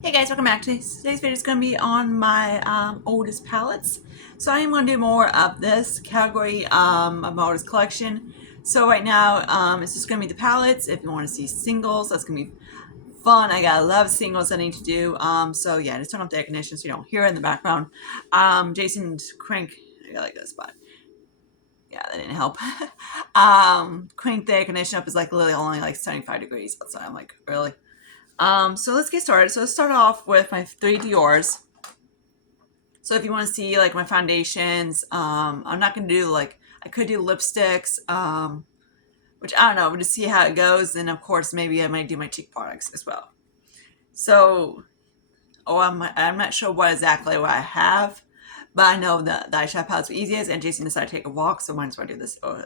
Hey guys, welcome back. Today's video is going to be on my oldest palettes. So I am going to do more of this category of my oldest collection. So right now it's just going to be the palettes. If you want to see singles, that's going to be fun. I got a lot of singles I need to do. So yeah, just turn off the air conditioner so you don't hear it in the background. Jason's crank. I got like this spot. Yeah, that didn't help. Crank the air conditioner up is like literally only like 75 degrees outside. I'm like, really? So let's get started. So let's start off with my three Dior's. So if you want to see like my foundations, I'm not going to do like, I could do lipsticks, which I don't know, we'll just see how it goes. And of course, maybe I might do my cheek products as well. So, I'm not sure what I have, but I know that the eyeshadow palette's the easiest, and Jason decided to take a walk, so might as well do this. So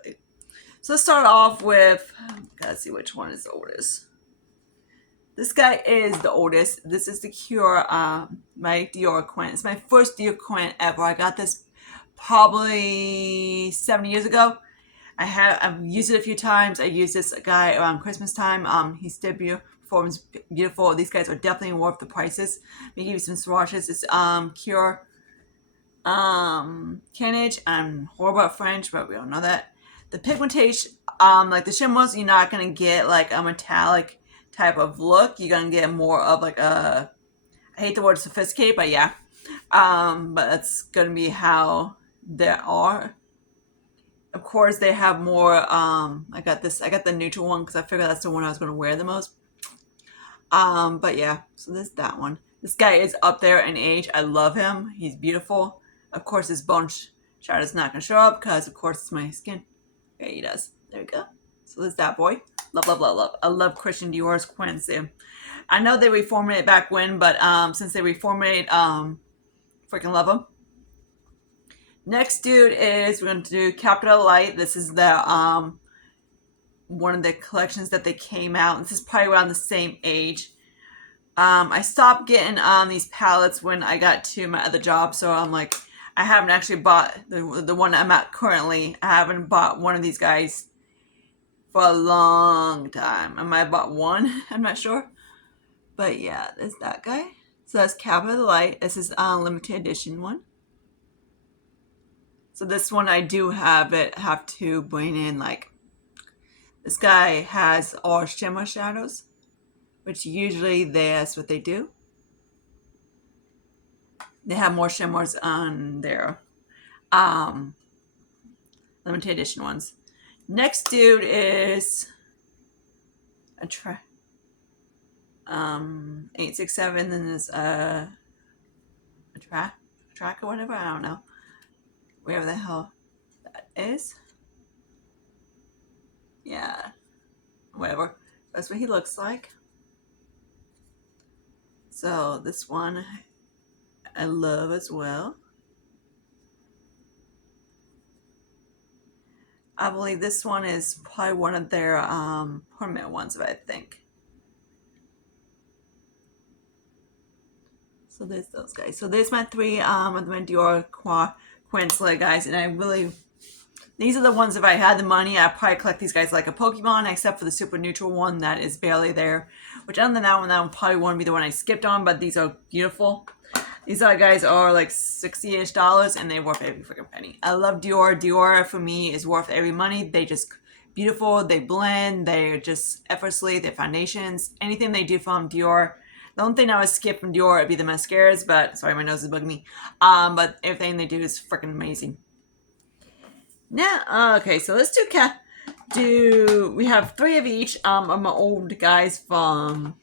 let's start off with, gotta see which one is the oldest. This guy is the oldest. This is the Cure, my Dior Quint. It's my first Dior Quint ever. I got this probably 7 years ago. I've used it a few times. I used this guy around Christmas time. He's still performs beautiful. These guys are definitely worth the prices. Let me give you some swatches. It's Cure Canage. I'm horrible at French, but we all know that. The pigmentation, like the shimmers, you're not gonna get like a metallic type of look. You're gonna get more of like I hate the word sophisticated, but yeah. But that's gonna be how they are. Of course, they have more. I got the neutral one because I figured that's the one I was gonna wear the most. But yeah, so this that one. This guy is up there in age. I love him. He's beautiful. Of course, his bone shot is not gonna show up because, of course, it's my skin. Okay, he does. There we go. So there's that boy. Love, love, love, love. I love Christian Dior's Quints. I know they reformulated back when, but since they reformulated, freaking love them. Next dude is, we're going to do Capital Light. This is the one of the collections that they came out. This is probably around the same age. I stopped getting these palettes when I got to my other job, so I'm like, I haven't actually bought the one I'm at currently. I haven't bought one of these guys for a long time. I might have bought one, I'm not sure. But yeah, there's that guy. So that's Capital Light. This is a limited edition one. So this one I do have to bring in, like, this guy has all shimmer shadows, which usually that's what they do. They have more shimmers on their limited edition ones. Next dude is a 867, then there's a track or whatever, I don't know. Wherever the hell that is. Yeah. Whatever. That's what he looks like. So this one I love as well. I believe this one is probably one of their permanent ones, I think. So there's those guys. So there's my three of my Dior Quints, guys, and I really, these are the ones, if I had the money, I'd probably collect these guys like a Pokemon, except for the super neutral one that is barely there. Which other than that one probably wouldn't be the one I skipped on, but these are beautiful. These guys are like $60-ish, and they're worth every freaking penny. I love Dior. Dior for me is worth every money. They just beautiful. They blend. They're just effortlessly. Their foundations, anything they do from Dior. The only thing I would skip from Dior would be the mascaras, but sorry, my nose is bugging me. But everything they do is freaking amazing. Now, okay, so let's we have three of each of my old guys from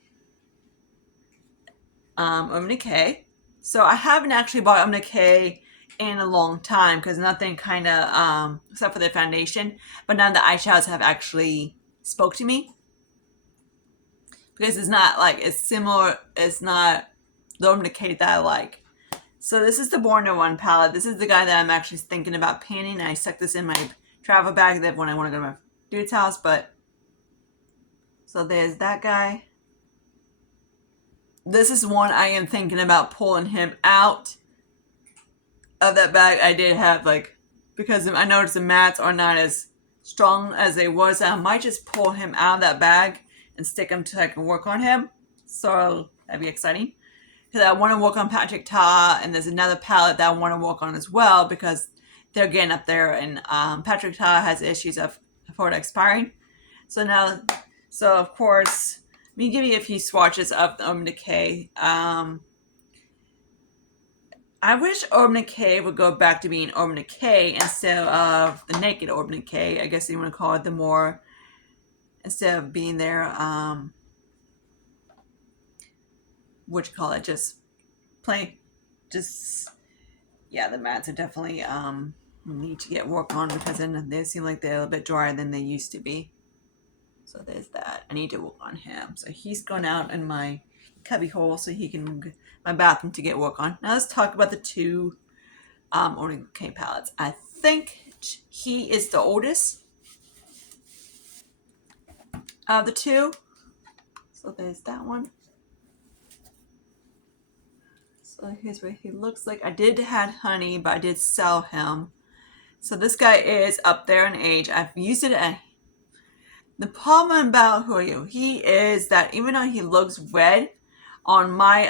Decay. So I haven't actually bought Decay in a long time because nothing kind of except for the foundation, but none of the eyeshadows have actually spoke to me because it's not like it's similar. It's not the Decay that I like. So this is the Born to One palette. This is the guy that I'm actually thinking about painting. I stuck this in my travel bag that when I want to go to my dude's house, but so there's that guy. This is one I am thinking about pulling him out of that bag. I did have, like, because I noticed the mattes are not as strong as they was. I might just pull him out of that bag and stick him so I can work on him. So that'd be exciting. because I want to work on Patrick Ta, and there's another palette that I want to work on as well because they're getting up there, and Patrick Ta has issues of product expiring. So now, so of course, let me give you a few swatches of the Urban Decay. I wish Urban Decay would go back to being Urban Decay instead of the naked Urban Decay. I guess you want to call it the more, instead of being there, what you call it, just plain, just, yeah, the mats are definitely need to get work on because then they seem like they're a little bit drier than they used to be. So there's that. I need to work on him. So he's going out in my cubby hole so he can, my bathroom to get work on. Now let's talk about the two Urban Decay palettes. I think he is the oldest of the two. So there's that one. So here's what he looks like. I did have Honey, but I did sell him. So this guy is up there in age. I've used it at, the problem about he is that even though he looks red, on my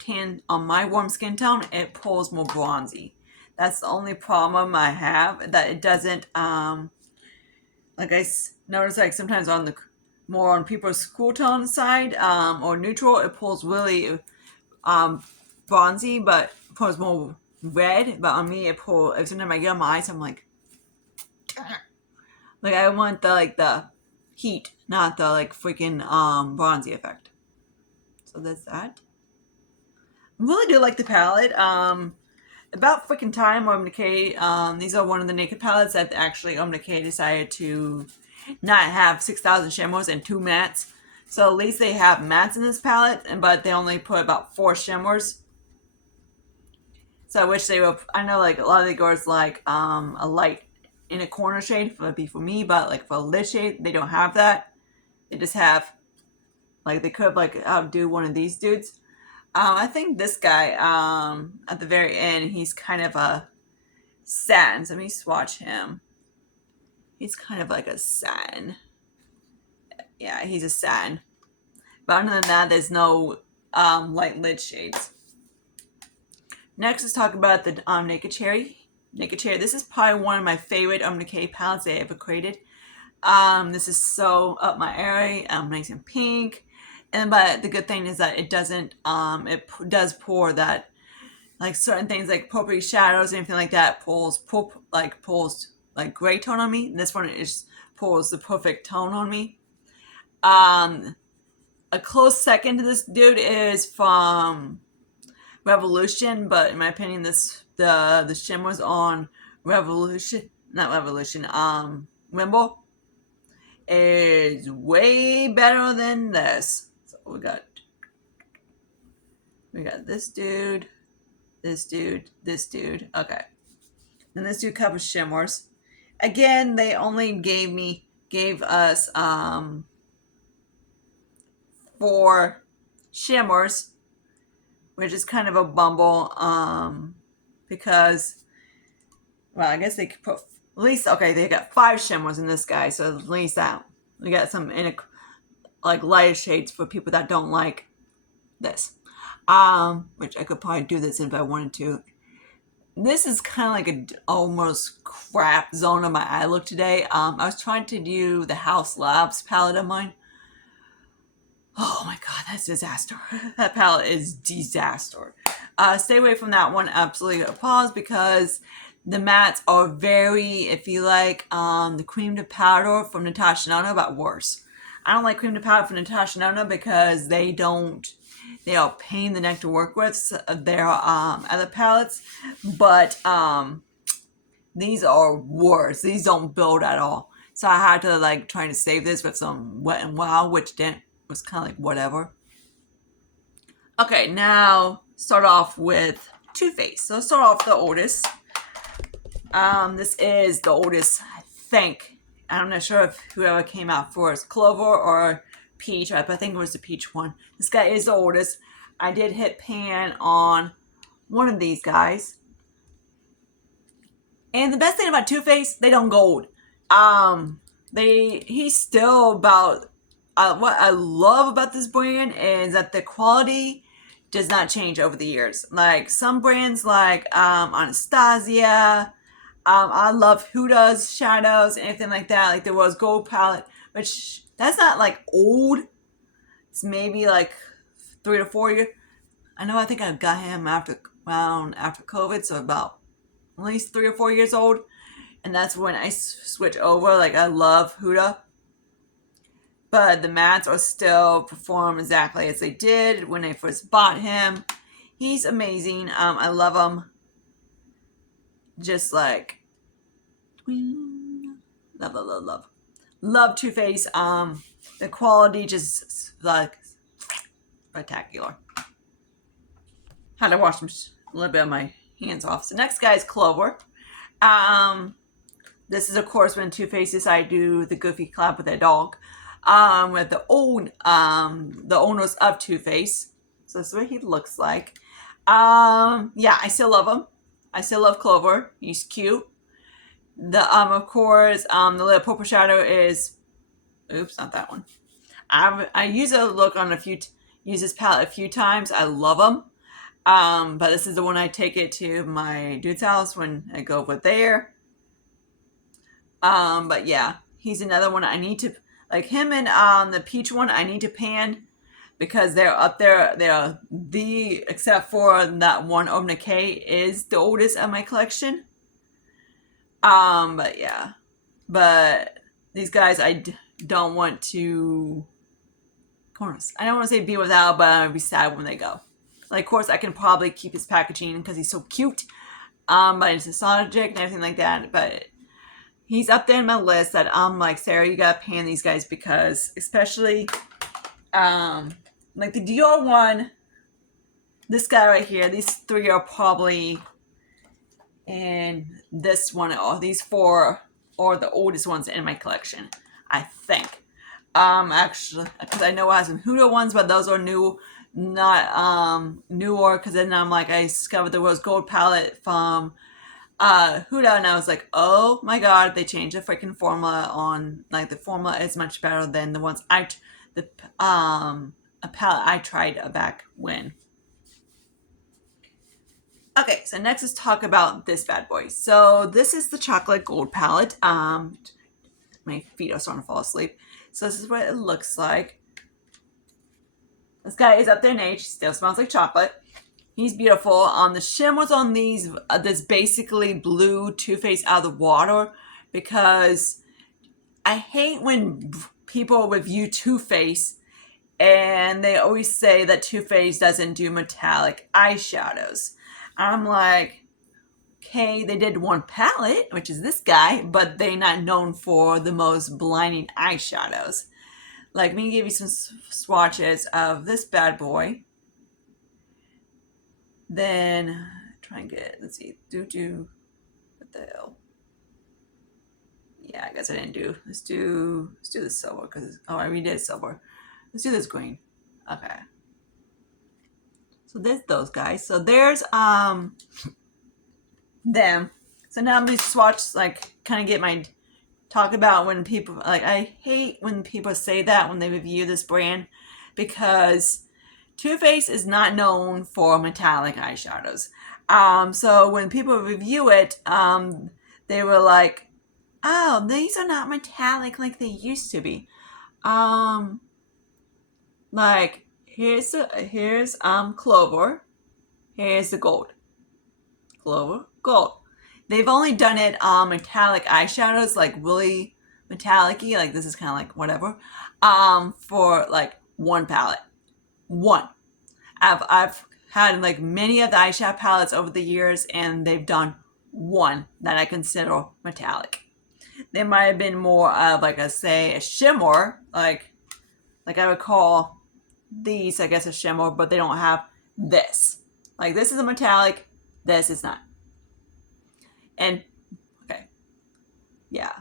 tan, on my warm skin tone, it pulls more bronzy. That's the only problem I have, that it doesn't like I notice, like sometimes on the more on people's cool tone side or neutral, it pulls really bronzy, but pulls more red. But on me, it pulls. Every time I get on my eyes, I'm like I want the heat, not the freaking bronzy effect. So that's that. I really do like the palette. About freaking time, Urban Decay. These are one of the naked palettes that actually Urban Decay decided to not have 6,000 shimmers and 2 mattes. So at least they have mattes in this palette, but they only put about 4 shimmers. So I wish they would. I know a lot of the girls like a light in a corner shade would be for me, but for a lid shade, they don't have that. They just have they could have outdo one of these dudes. I think this guy at the very end, he's kind of a satin. So let me swatch him. He's kind of like a satin. Yeah, he's a satin. But other than that, there's no light lid shades. Next, let's talk about the Naked Cherry. Naked Cherry. This is probably one of my favorite Decay palettes I ever created. This is so up my alley. Nice and pink. But the good thing is that it doesn't. It does pour that, certain things like purpley shadows, anything like that pulls gray tone on me. This one is pulls the perfect tone on me. A close second to this dude is from Revolution, but in my opinion, the shimmers on Wimble is way better than this. So we got this dude, this dude, this dude. Okay, then this dude covers shimmers. Again, they only gave us 4 shimmers, which is kind of a bumble, because, well, I guess they could put at least, okay, they got 5 shimmers in this guy, so at least that we got some in lighter shades for people that don't like this, which I could probably do this if I wanted to. This is kind of an almost crap zone on my eye look today. I was trying to do the House Labs palette of mine. Oh my god, that's disaster. That palette is disaster. Stay away from that one. Absolutely pause, because the mattes are very, if you like the cream to powder from Natasha Nona, but worse. I don't like cream to powder from Natasha Nona because they are pain in the neck to work with. Their other palettes, but these are worse. These don't build at all. So I had to trying to save this with some Wet n Wild, which was kind of whatever. Okay, now start off with Too Faced. So let's start off the oldest. This is the oldest, I think. I'm not sure if whoever came out first, Clover or Peach. I think it was the Peach one. This guy is the oldest. I did hit pan on one of these guys. And the best thing about Too Faced, they don't gold. He's still about, what I love about this brand is that the quality does not change over the years. Like some brands like Anastasia, I love Huda's shadows, anything like that. Like the Rose Gold palette, which that's not like old. It's maybe like 3 to 4 years. I know. I think I got him after COVID, so about at least 3 or 4 years old, and that's when I switch over. Like I love Huda, but the mattes are still perform exactly as they did when I first bought him. He's amazing. I love him. Just like love Too Faced. The quality just like spectacular. Had to wash a little bit of my hands off. So next guy is Clover. This is of course when Too Faced decided to do the goofy collab with their dog. With the owners of Too Faced. So this is what he looks like. Yeah, I still love him. I still love Clover. He's cute. Of course, the little purple shadow is, oops, not that one. I use a look on use this palette a few times. I love them. But this is the one I take it to my dude's house when I go over there. But yeah, he's another one I need to, like him and the peach one, I need to pan because they're up there. They're except for that one of Decay is the oldest of my collection. But yeah, but these guys I don't want to, I don't want to say be without, but I'd be sad when they go. Like, of course, I can probably keep his packaging because he's so cute. But it's nostalgic and everything like that. But he's up there in my list that I'm like, Sarah, you gotta pan these guys because, especially, like the Dior one, this guy right here, these three are probably, and this one, these four are the oldest ones in my collection, I think. Actually, because I know I have some Huda ones, but those are new. Not newer, because then I'm like, I discovered the Rose Gold palette from Huda, and I was like, oh my god, they changed the freaking formula on, like the formula is much better than the ones a palette I tried back when. Okay, so next let's talk about this bad boy. So this is the chocolate gold palette. My feet are starting to fall asleep. So this is what it looks like. This guy is up there in age. Still smells like chocolate. He's beautiful. The shimmers on these, this basically blue Too Faced out of the water, because I hate when people review Too Faced and they always say that Too Faced doesn't do metallic eyeshadows. I'm like, okay, they did one palette, which is this guy, but they're not known for the most blinding eyeshadows. Like, let me give you some swatches of this bad boy. Then try and get, let's see, what the hell? Yeah, I guess I didn't do. Let's do the silver because I redid silver. Let's do this green. Okay. So there's those guys. So there's them. So now I'm gonna swatch, like, kind of get my talk about when people, like, I hate when people say that when they review this brand, because Too Faced is not known for metallic eyeshadows. So when people review it, they were like, oh, these are not metallic like they used to be. Like, here's Clover. Here's the gold. Clover, gold. They've only done it metallic eyeshadows, like really metallic-y, like this is kind of like whatever, for like one palette. One. I've had like many of the eyeshadow palettes over the years, and they've done one that I consider metallic. They might have been more of like a shimmer, like I would call these, I guess, a shimmer, but they don't have this. Like this is a metallic, this is not. And, okay, yeah,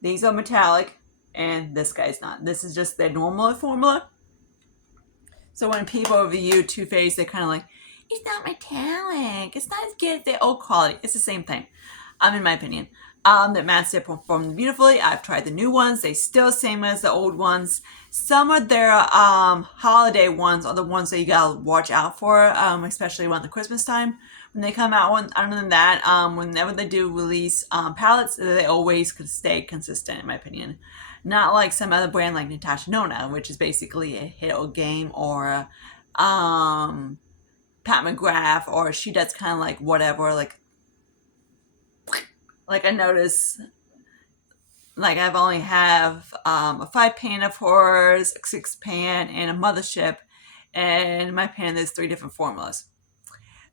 these are metallic, and this guy's not. This is just their normal formula. So when people review Too Faced, they're kind of like, it's not metallic. It's not as good as the old quality. It's the same thing, in my opinion. that Matte Stay performed beautifully. I've tried the new ones. They still same as the old ones. Some of their holiday ones are the ones that you gotta watch out for, especially around the Christmas time when they come out. Other than that, whenever they do release palettes, they always could stay consistent, in my opinion. Not like some other brand like Natasha Nona, which is basically a hit or game, or Pat McGrath, or she does kind of like whatever, like I notice, like I've only have a 5-pan of hers, a 6-pan, and a mothership, and in my pan there's 3 different formulas.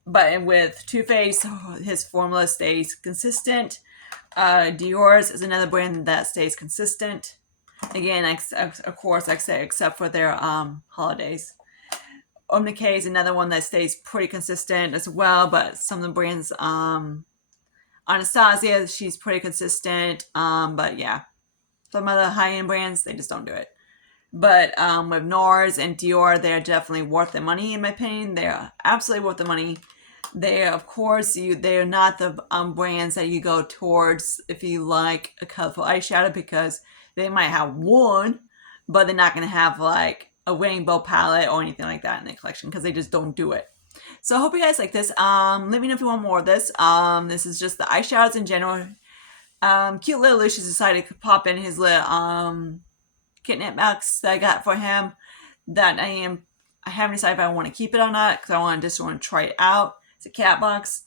But with Too Faced, his formula stays consistent. Dior's is another brand that stays consistent. Again, of course, like I said, except for their holidays. Decay is another one that stays pretty consistent as well, but some of the brands, Anastasia, she's pretty consistent. But yeah, some other high-end brands, they just don't do it. But with NARS and Dior, they're definitely worth the money, in my opinion. They're absolutely worth the money. They, of course, they're not the brands that you go towards if you like a colorful eyeshadow, because they might have one, but they're not going to have like a rainbow palette or anything like that in their collection, because they just don't do it. So I hope you guys like this. Let me know if you want more of this. This is just the eyeshadows in general. Cute little Lucius decided to pop in his little kidnap box that I got for him. That I haven't decided if I want to keep it or not, because I just want to try it out. It's a cat box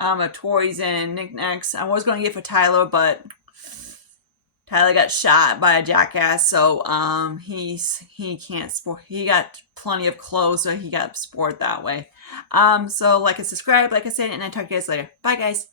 of toys and knickknacks. I was going to get it for Tyler, but Tyler got shot by a jackass, so he can't sport. He got plenty of clothes, so he got sport that way. So like and subscribe, like I said, and I'll talk to you guys later. Bye, guys.